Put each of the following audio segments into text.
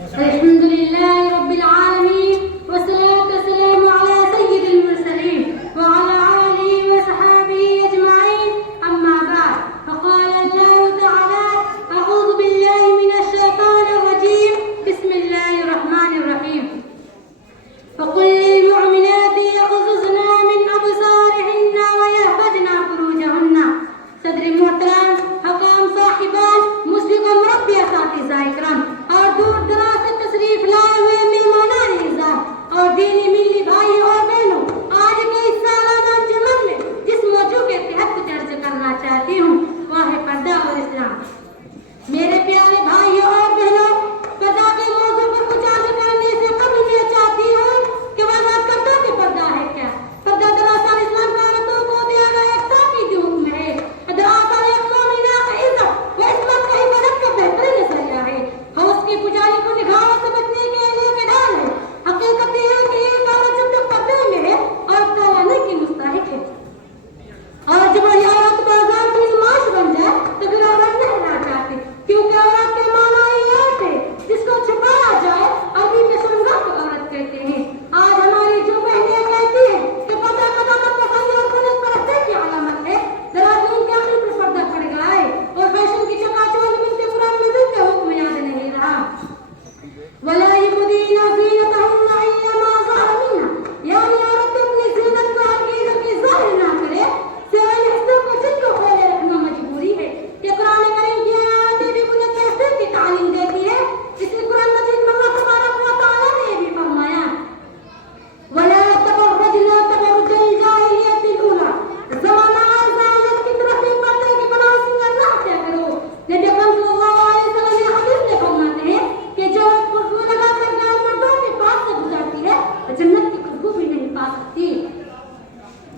الحمد لله رب العالمين والصلاة والسلام على سيد المرسلين وعلى آله وصحابه أجمعين أما بعد فقال الله تعالى أعوذ بالله من الشيطان الرجيم بسم الله الرحمن الرحيم فقل للمؤمنات يغضضن من أبصارهن ويحفظن فروجهن. صدر محترم حکام صاحبان مسلم مربی اساتذہ اکرام اور دور دراز سے تشریف لائے ہوئے مہمانان اعزاز اور دینی ملی بھائی اور بہنوں، آج کے اس سالانہ انجمن میں جس موضوع کے تحت کچھ عرض کرنا چاہتی ہوں وہ ہے پردہ اور اسلام. میرے پیارے بھائیوں اور بہنوں، پردہ کے موضوع پر کچھ عرض کرنے سے قبل میں چاہتی ہوں کہ وضاحت کرتا کہ پردہ ہے کیا. پردہ دراصل اسلام کا عورتوں کو دیا گیا ایک تاکیدی حکم ہے. دراصل ایک مومنہ کا عزت و عصمت کا حفاظت کا بہترین ذریعہ ہے. اس کی پجاری کو نگاہوں سے بچنے کے لیے ڈال ہے. حقیقت یہ ہے کہ ایک عورت جب تک پردے میں ہے اور لانے کی مستحق ہے، اور جب وہی عورت بازار کی نمائش بن جائے تو پھر عورت نہیں رہ جاتی، کیونکہ عورت کے معنی یہ ہے جس کو چھپایا جائے. عربی میں شرمگاہ کو عورت کہتے ہیں. آج ہماری جو بہنیں کہتی ہیں کہ پردہ قدامت پسندی اور خلق پرستی کی علامت ہے، دراصل ان کے عقل پر پردہ پڑ گیا ہے اور فیشن کی چکاچوند میں سے قرآن مجید کا حکم یاد نہیں رہا. وَلَا يُبْدِينَ زِينَتَهُنَّ إِلَّا مَا ظَهَرَ مِنْهَا، یعنی عورت اپنی زینت کو ہرگز اپنی ظاہر نہ کرے سوائے حصوں کو جن کو کھولے رکھنا مجبوری ہے. کہ قرآن کریم کی آیاتیں بھی بلند حصے کی تعلیم دیتی ہے. اس لیے قرآن مجید میں اللہ تبارک و تعالیٰ نے یہ بھی فرمایا وَلَا تَبَرَّجْنَا تَبَرُّجَ الْجَاهِلِيَّةِ الْأُولَىٰ، زمانہ جاہلیت کی طرف نہیں پردے کی بنا سنگر نہ کیا کرو. نبی اکرم صلی اللہ علیہ وسلم نے حدیث میں فرماتے ہیں کہ جو خوشبو لگا کر غیر مردوں کے پاس سے گزرتی ہے جنت کی خوشبو بھی نہیں پا سکتی.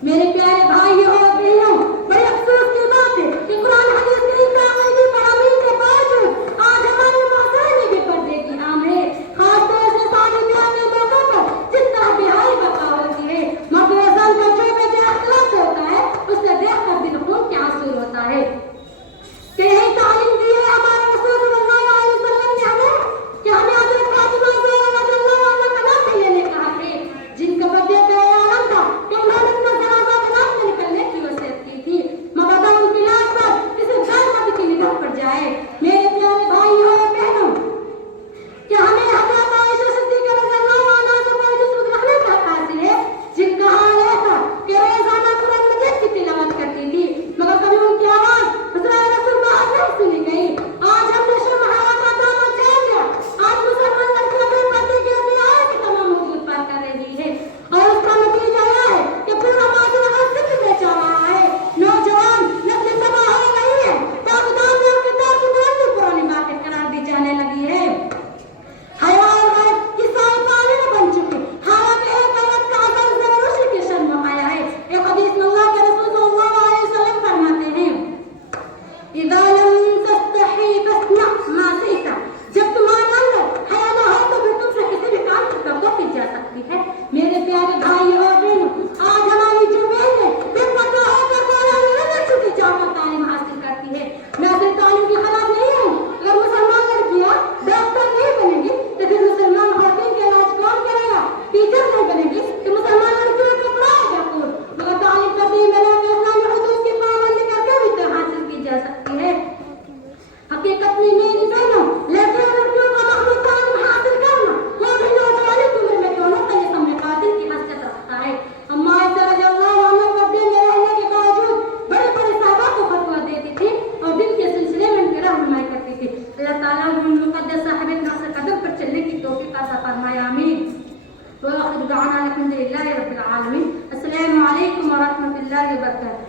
میرے پیارے بھائیوں اور بہنوں، بڑے افسوس کی بات ہے کہ قرآن حدیث کے ان تاکیدی فرامین کے باوجود آج ہمارے معاشرے میں بھی پردے کی عام ہے. خاص طور سے شادی بیاہ کے موقع پر جس طرح بہائی بقا ہوتی ہے، مرد و زن کا جو بے جا اختلاط ہوتا ہے اس سے دیکھ کر دل خون کیا حاصل ہوتا ہے. کہ یہی تعلیم دی ہے ہمارے رسول صلی اللہ علیہ وسلم نے ہمیں کہ ہمیں حضرت فاطمہ زہرا رضی اللہ عنہا کا نام نہیں لینے کہا ہے، جن کا پردے کا اعلان تھا کہ انہوں نے اپنا جنازہ نام میں نکلنے کی وصیت کی تھی مبادا ان کی لاش پر کسی غیر مرد کی نگاہ پڑ جائے. میرے پیارے بھائیوں اور بہنوں، کہ ہمیں حضرت عائشہ صدیقہ رضی اللہ عنہا سے بڑی نسبت رکھنے کا حاصل ہے، جن کا حال یہ تھا کہ روزانہ قرآن مجید کی تلاوت کرتی تھی مگر کبھی ان کی آواز حضرت رسول باہر نہیں سنی گئی. آج ہم نے شرم حیا کا دامن چھیڑ لیا. آج مسلمان لڑکیاں بے پردے کی اپنی آیت کے تمام موجود پار کر رہی ہے اور اس کا نتیجہ یہ ہے کہ پورا معاشرہ ہر فکر میں چل رہا ہے. نوجوان نسل تباہ ہو گئی ہے. تاغدان میں کتاب کی بلندی پرانی باتیں قرار دی جانے لگی ہے. حیا اور غیرت کی ساری تعلیم بن چکی، حالانکہ ایک عورت کا اثر ضروری کے شان میں آیا ہے. ایک حدیث میں اللہ کے رسول صلی اللہ علیہ وسلم فرماتے ہیں اِذَا لَمْ تَسْتَحِي فَاصْنَعْ مَا شِئْتَ، جب تمہارے اندر حیا نہ ہو تو پھر تم سے کسی بھی کام کی توقع کی جا سکتی ہے. میرے پیارے بھائی اور بہنوں، آج ہماری جو بہنیں بے پردہ ہو کر مولانا یونیورسٹی جاؤ کر تعلیم حاصل کرتی ہے. میں اپنی تعلیم کے خلاف نہیں ہوں. اگر مسلمان لڑکیاں ڈاکٹر نہیں بنے گی تو پھر مسلمان خواتین کے علاج کون کرے گا؟ ٹیچر نہیں بنے گی تو مسلمان لڑکیوں کو پڑھائے گا کون؟ مگر تعلیم کرتی میں نے اسلامی حدود کی پابندی کر کے بھی تو حاصل کی جا سکتی ہے. حقیقت میں میری بہنوں، لڑکیوں اور لڑکیوں کا مخلوط تعلیم حاصل کرنا وہ بھی نوجوانی کی عمر میں دونوں طریقوں میں قاتل کی حیثیت رکھتا ہے. اما عائشہ رضی اللہ عنہا پردے میں رہنے کے باوجود بڑے بڑے صحابہ کو فتویٰ دیتی تھی اور دین کے سلسلے میں ان کی رہنمائی کرتی تھی. اللہ تعالیٰ نے ان مقدس صاحب نقش قدم پر چلنے کی توفیق عطا فرمائے. آمین. وآخر دعوانا الحمد للہ رب العالمین. السلام علیکم ورحمۃ اللہ وبرکاتہ.